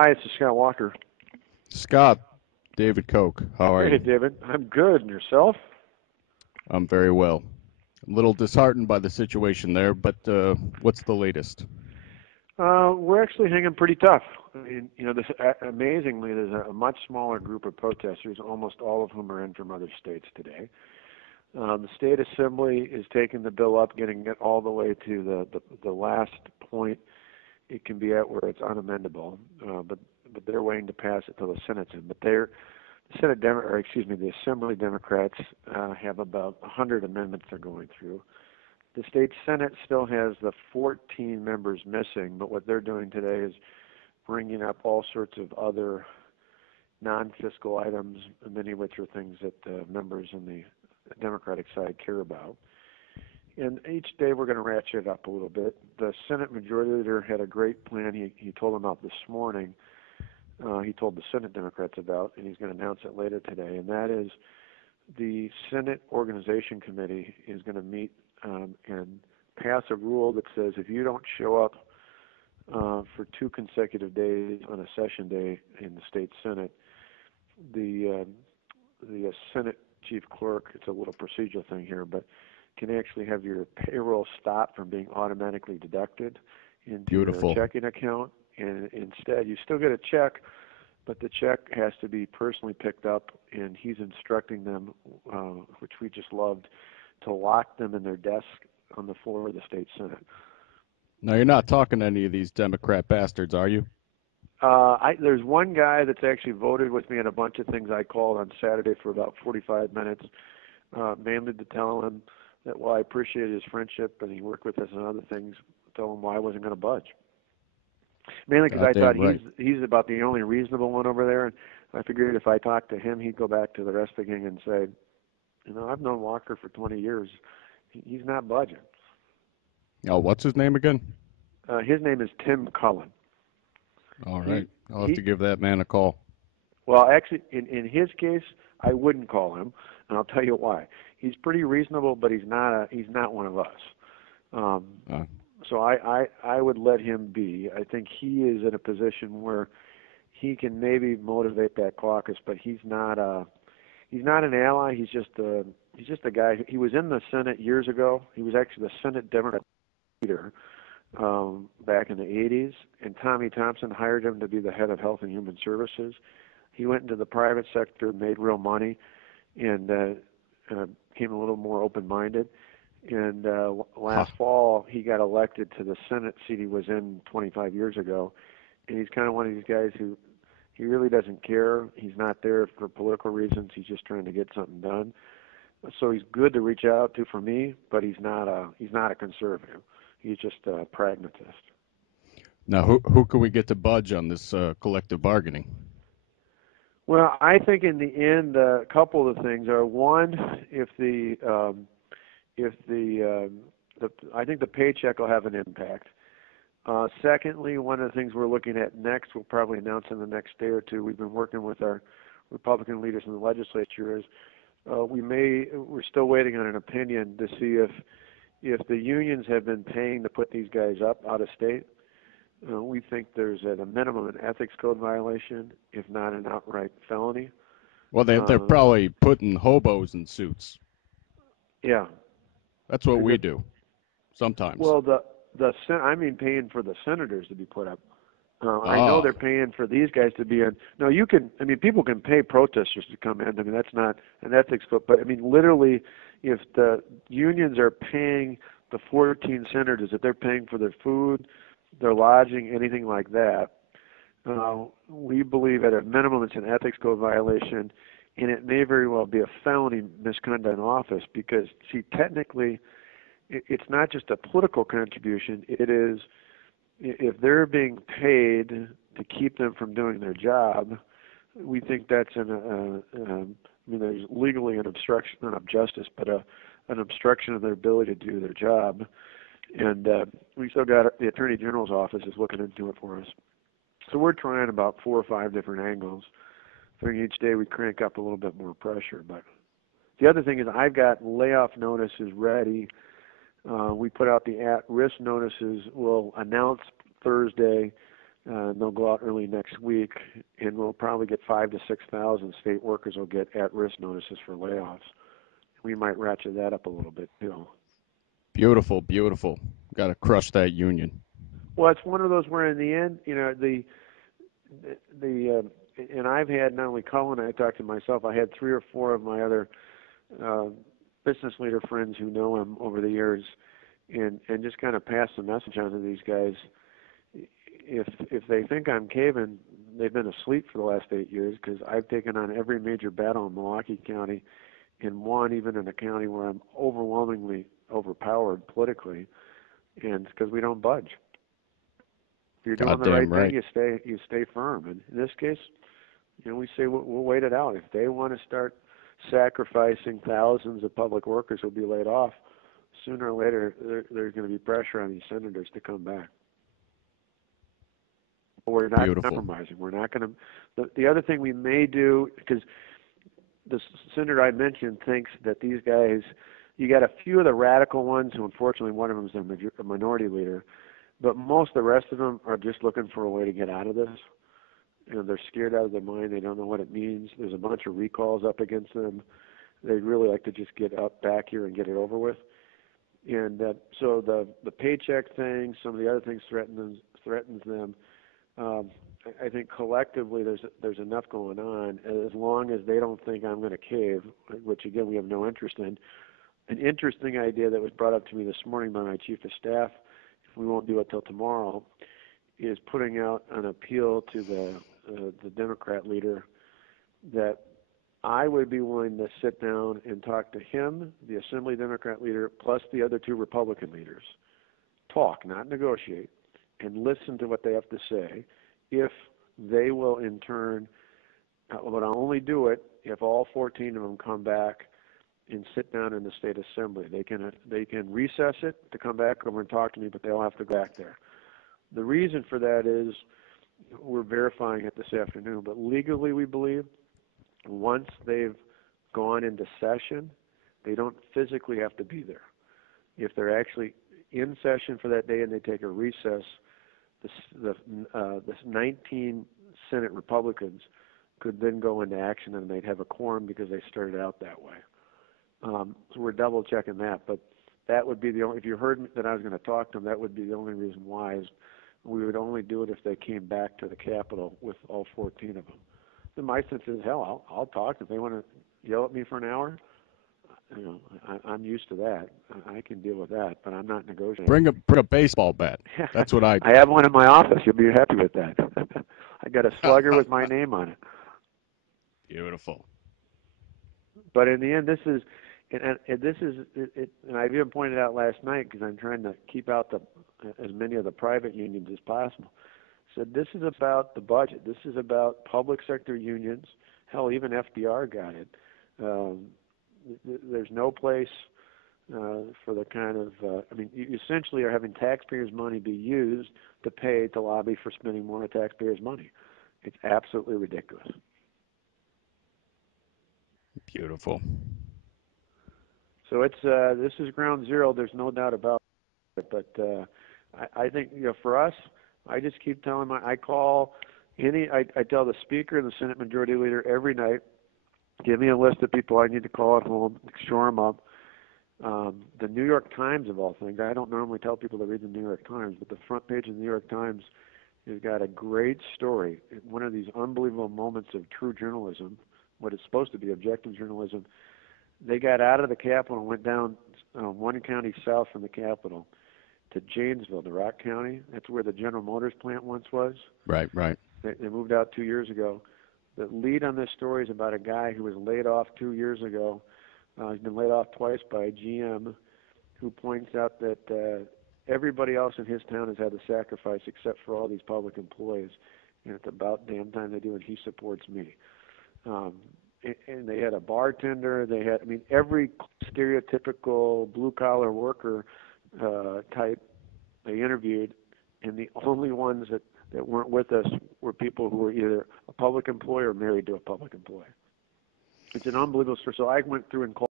Hi, it's Scott Walker. Scott, David Koch, how are Hey, you? David. I'm good. And yourself? I'm very well. A little disheartened by the situation there, but what's the latest? We're actually hanging pretty tough. I mean, amazingly, there's a much smaller group of protesters, almost all of whom are in from other states today. The state assembly is taking the bill up, getting it all the way to the last point it can be at where it's unamendable. But they're waiting to pass it till the Senate's in. But the Assembly Democrats have about 100 amendments they're going through. The state Senate still has the 14 members missing, but what they're doing today is bringing up all sorts of other non-fiscal items, many of which are things that members on the Democratic side care about. And each day we're going to ratchet it up a little bit. The Senate Majority Leader had a great plan he told them about this morning. He told the Senate Democrats about, and he's going to announce it later today, and that is the Senate Organization Committee is going to meet and pass a rule that says if you don't show up for 2 consecutive days on a session day in the state Senate, the Senate Chief Clerk, it's a little procedural thing here, but can actually have your payroll stopped from being automatically deducted into their Beautiful. checking account, and instead you still get a check, but the check has to be personally picked up, and he's instructing them, which we just loved, to lock them in their desk on the floor of the state Senate. Now, you're not talking to any of these Democrat bastards, are you? There's one guy that's actually voted with me on a bunch of things I called on Saturday for about 45 minutes, mainly to tell him that while I appreciated his friendship and he worked with us on other things, tell him why I wasn't going to budge. Mainly because I thought Goddamn right. he's about the only reasonable one over there, and I figured if I talked to him, he'd go back to the rest of the gang and say, I've known Walker for 20 years. He's not budging. Oh, what's his name again? His name is Tim Cullen. All He, right. I'll have he to give that man a call. Well, actually, in his case, I wouldn't call him, and I'll tell you why. He's pretty reasonable, but he's not one of us. Um, Uh, so I would let him be. I think he is in a position where he can maybe motivate that caucus, but he's not an ally. He's just a guy. He was in the Senate years ago. He was actually the Senate Democrat leader back in the 80s, and Tommy Thompson hired him to be the head of Health and Human Services. He went into the private sector, made real money, and became a little more open-minded. And huh. last fall, he got elected to the Senate seat he was in 25 years ago. And he's kind of one of these guys who he really doesn't care. He's not there for political reasons. He's just trying to get something done. So he's good to reach out to for me, but he's not a conservative. He's just a pragmatist. Now, who can we get to budge on this collective bargaining? Well, I think in the end, a couple of things are one, I think the paycheck will have an impact. Secondly, one of the things we're looking at next, we'll probably announce in the next day or two. We've been working with our Republican leaders in the legislature. Is we're still waiting on an opinion to see if the unions have been paying to put these guys up out of state. We think there's at a minimum an ethics code violation, if not an outright felony. Well, they're Uh, probably putting hobos in suits. yeah, That's what we because do sometimes. well, I mean paying for the senators to be put up. I know Ah, they're paying for these guys to be in. No, you can. I mean, people can pay protesters to come in. I mean, that's not an ethics code. But I mean, literally, if the unions are paying the 14 senators, if they're paying for their food, their lodging, anything like that, we believe at a minimum it's an ethics code violation, and it may very well be a felony misconduct in office because, see, technically, it's not just a political contribution. It is if they're being paid to keep them from doing their job, we think that's I mean, there's legally an obstruction, not of justice, but an obstruction of their ability to do their job. And we still got the Attorney General's office is looking into it for us. So we're trying about 4 or 5 different angles. Figuring each day we crank up a little bit more pressure. But the other thing is I've got layoff notices ready. We put out the at-risk notices. We'll announce Thursday They'll go out early next week, and we'll probably get 5,000 to 6,000 state workers will get at-risk notices for layoffs. We might ratchet that up a little bit too. Beautiful, beautiful. Got to crush that union. Well, it's one of those where in the end, and I've had not only Cullen, I talked to myself, I had 3 or 4 of my other uh, business leader friends who know him over the years, and just kind of pass the message on to these guys. If they think I'm caving, they've been asleep for the last 8 years, because I've taken on every major battle in Milwaukee County and won even in a county where I'm overwhelmingly overpowered politically, and it's because we don't budge. If you're doing the right thing, you stay firm. And in this case, we say we'll wait it out. If they want to start sacrificing thousands of public workers who'll be laid off, sooner or later there's going to be pressure on these senators to come back. We're not compromising. We're not going to. The other thing we may do, because the senator I mentioned thinks that these guys, you got a few of the radical ones who, unfortunately, one of them is a minority leader, but most of the rest of them are just looking for a way to get out of this. They're scared out of their mind. They don't know what it means. There's a bunch of recalls up against them. They'd really like to just get back here and get it over with. And so the paycheck thing, some of the other things threatens them. I think collectively there's enough going on, as long as they don't think I'm going to cave, which again we have no interest in. An interesting idea that was brought up to me this morning by my chief of staff, if we won't do it till tomorrow, is putting out an appeal to the Democrat leader that I would be willing to sit down and talk to him, the Assembly Democrat leader, plus the other 2 Republican leaders. Talk, not negotiate, and listen to what they have to say. If they will in turn, but I'll only do it if all 14 of them come back and sit down in the state assembly. They can recess it to come back over and talk to me, but they'll have to go back there. The reason for that is we're verifying it this afternoon, but legally we believe once they've gone into session, they don't physically have to be there. If they're actually in session for that day and they take a recess, the 19 Senate Republicans could then go into action and they'd have a quorum because they started out that way. So we're double checking that, but that would be the only, if you heard that I was going to talk to them, that would be the only reason why, is we would only do it if they came back to the Capitol with all 14 of them. And my sense is, hell, I'll talk. If they want to yell at me for an hour, I'm used to that. I can deal with that, but I'm not negotiating. Bring a baseball bat. That's what I do. I have one in my office. You'll be happy with that. I got a slugger with my name on it. Beautiful. But in the end, this is, and I've even pointed out last night, because I'm trying to keep out as many of the private unions as possible. Said this is about the budget. This is about public sector unions. Hell, even FDR got it. There's no place for the kind of, you essentially are having taxpayers' money be used to pay to lobby for spending more of taxpayers' money. It's absolutely ridiculous. Beautiful. So this is ground zero. There's no doubt about it. But I think for us, I just keep telling I tell the Speaker and the Senate Majority Leader every night, give me a list of people I need to call at home, shore them up. The New York Times, of all things, I don't normally tell people to read the New York Times, but the front page of the New York Times has got a great story, one of these unbelievable moments of true journalism, what is supposed to be objective journalism. They got out of the Capitol and went down one county south from the Capitol to Janesville, the Rock County. That's where the General Motors plant once was. Right. They moved out 2 years ago. The lead on this story is about a guy who was laid off 2 years ago. He's been laid off twice by GM, who points out that everybody else in his town has had to sacrifice except for all these public employees. And it's about damn time they do, and he supports me. And they had a bartender. They had, every stereotypical blue-collar worker type they interviewed, and the only ones that weren't with us were people who were either a public employee or married to a public employee. It's an unbelievable story. So I went through and called